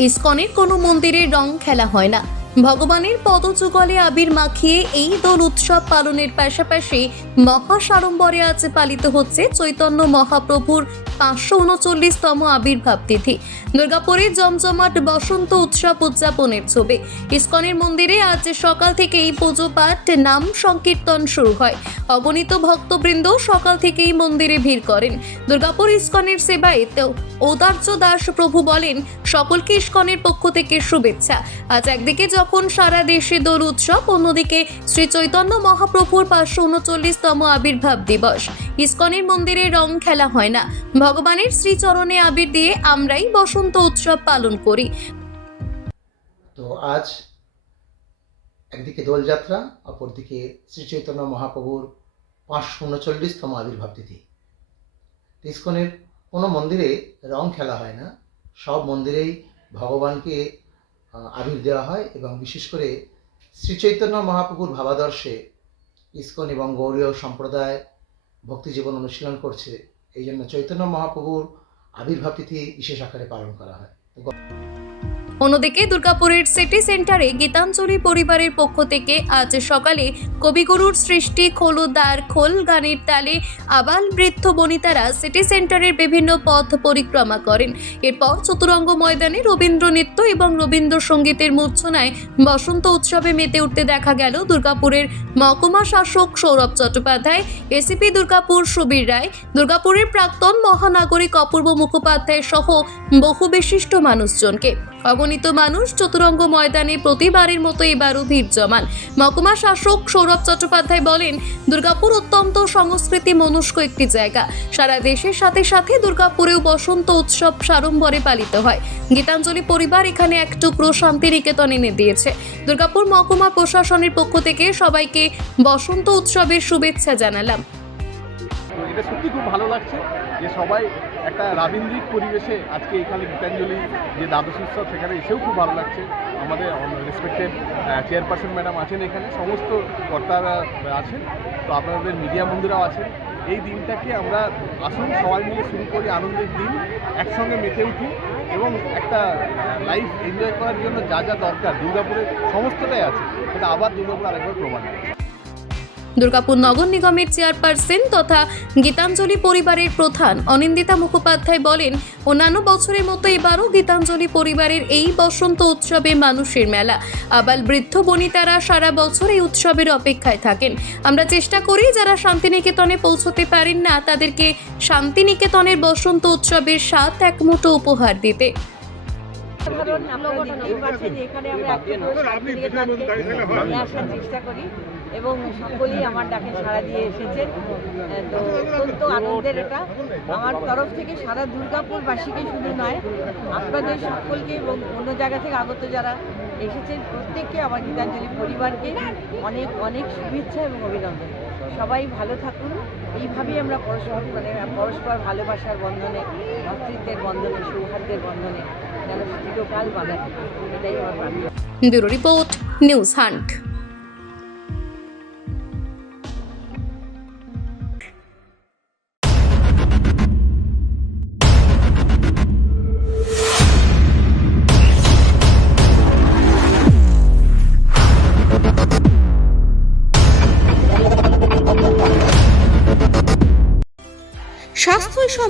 ইসকনের কোনো মন্দিরের রং খেলা হয় না। ভগবানের পদযুগলে আবির মাখিয়ে এই দোল উৎসব পালনের পাশাপাশি মহাসাড়ম্বরে আজ পালিত হচ্ছে চৈতন্য মহাপ্রভুর পাঁচশো উনচল্লিশতম আবির্ভাব তিথি। দুর্গাপুরে জমজমাট বসন্ত উৎসব উদযাপনের ছবি। ইস্কনের মন্দিরে আজ সকাল থেকেই পুজো পাঠ, নাম সংকীর্তন শুরু হয়। অগণিত ভক্তবৃন্দ সকাল থেকেই মন্দিরে ভিড় করেন। দুর্গাপুর ইস্কনের সেবায়িত ঔদার্য দাস প্রভু বলেন, সকলকে ইস্কনের পক্ষ থেকে শুভেচ্ছা। আজ একদিকে যখন সারা দেশে দোল উৎসব, অন্যদিকে শ্রী চৈতন্য মহাপ্রভুর পাঁচশো উনচল্লিশতম আবির্ভাব দিবস। ইসকনের মন্দিরে রং খেলা হয় না। ভগবানের শ্রীচরণে আবির দিয়ে আমরাই বসন্ত উৎসব পালন করি। তো আজ একদিকে দোলযাত্রা, অপরদিকে শ্রী চৈতন্য মহাপ্রভুর পাঁচশো উনচল্লিশতম আবির্ভাব তিথি। ইস্কনের কোনো মন্দিরে রং খেলা হয় না। সব মন্দিরেই ভগবানকে আবির দেওয়া হয় এবং বিশেষ করে শ্রী চৈতন্য মহাপ্রভুর ভাবাদর্শে ইস্কন এবং গৌরীয় সম্প্রদায় ভক্তিজীবন অনুশীলন করছে। এই জন্য চৈতন্য মহাপ্রভুর আবির্ভাব তিথি বিশেষ আকারে পালন করা হয়। অন্যদিকে দুর্গাপুরের সিটি সেন্টারে গীতাঞ্জলি পরিবারের পক্ষ থেকে আজ সকালে কবিগুরুর সৃষ্টি খোলুদার খোল গানের তালে আবাল বৃদ্ধ বনিতারা সিটি সেন্টারের বিভিন্ন পথ পরিক্রমা করেন। এরপর চতুরঙ্গ ময়দানে রবীন্দ্র নৃত্য এবং রবীন্দ্রসঙ্গীতের মূর্ছনায় বসন্ত উৎসবে মেতে উঠতে দেখা গেল দুর্গাপুরের মহকুমা শাসক সৌরভ চট্টোপাধ্যায়, এসিপি দুর্গাপুর সুবীর রায়, দুর্গাপুরের প্রাক্তন মহানাগরিক অপূর্ব মুখোপাধ্যায় সহ বহু বিশিষ্ট মানুষজনকে। মানুষ চতুরঙ্গ ময়দানে প্রতিবারের মতো এবারও ভিড় জমান। মহকুমা শাসক সৌরভ চট্টোপাধ্যায় বলেন, দুর্গাপুর অত্যন্ত সংস্কৃতি মনস্ক একটি জায়গা। সারা দেশের সাথে সাথে দুর্গাপুরেও বসন্ত উৎসব সাড়ম্বরে পালিত হয়। গীতাঞ্জলি পরিবার এখানে এক টুকরো শান্তিনিকেতন এনে দিয়েছে। দুর্গাপুর মহকুমা প্রশাসনের পক্ষ থেকে সবাইকে বসন্ত উৎসবের শুভেচ্ছা জানালাম। এটা সত্যি খুব ভালো লাগছে যে সবাই একটা রাবীন্দ্রিক পরিবেশে আজকে এখানে গীতাঞ্জলি যে দ্বাদশ উৎসব সেখানে এসেও খুব ভালো লাগছে। আমাদের রেসপেক্টেড চেয়ারপারসন ম্যাডাম আছেন এখানে, সমস্ত কর্তারা আছেন, তো আপনাদের মিডিয়া বন্ধুরাও আছেন। এই দিনটাকে আমরা আসুন, সবাই মিলে শুরু করি আনন্দের দিন, একসঙ্গে মেতে উঠি এবং একটা লাইফ এনজয় করার জন্য যা যা দরকার, দুর্গাপুরে সমস্তটাই আছে। সেটা আবার দুর্গাপুর আরেকবার প্রমাণ দুর্গাপুর নগর নিগমের চেয়ারপারসন তথা গীতাঞ্জলি পরিবারের প্রধান অনিন্দিতা মুখোপাধ্যায় বলেন অন্যান্য বছরের মতো এবারও গীতাঞ্জলি পরিবারের এই বসন্ত উৎসবে মানুষের মেলা। আবার বৃদ্ধ বনিতারা সারা বছর এই উৎসবের অপেক্ষায় থাকেন। আমরা চেষ্টা করি যারা শান্তিনিকেতনে পৌঁছতে পারেন না তাদেরকে শান্তিনিকেতনের বসন্ত উৎসবের সাত এক মুঠো উপহার দিতে। সাধারণ যে এখানে আমরা চেষ্টা করি। এবং সকলেই আমার ডাকে সাড়া দিয়ে এসেছেন তো অত্যন্ত আনন্দের এটা। আমার তরফ থেকে সারা দুর্গাপুরবাসীকে শুধু নয়, আপনাদের সকলকে এবং অন্য জায়গা থেকে আগত যারা এসেছেন, প্রত্যেককে আমার গীতাঞ্জলি পরিবারকে অনেক অনেক শুভেচ্ছা এবং অভিনন্দন। সবাই ভালো থাকুন। এইভাবেই আমরা পরস্পর মানে পরস্পর ভালোবাসার বন্ধনে ভ্রাতৃত্বের বন্ধনে, সৌহার্দ্যের বন্ধনে যেন চিরকাল বাধা এটাই আমার ব্যুরো রিপোর্ট, নিউজ হান্ট।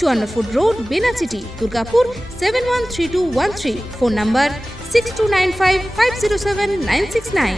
চুয়ান্ন foot road Benachity Durgapur seven one three two one three phone number six two nine five five zero seven nine six nine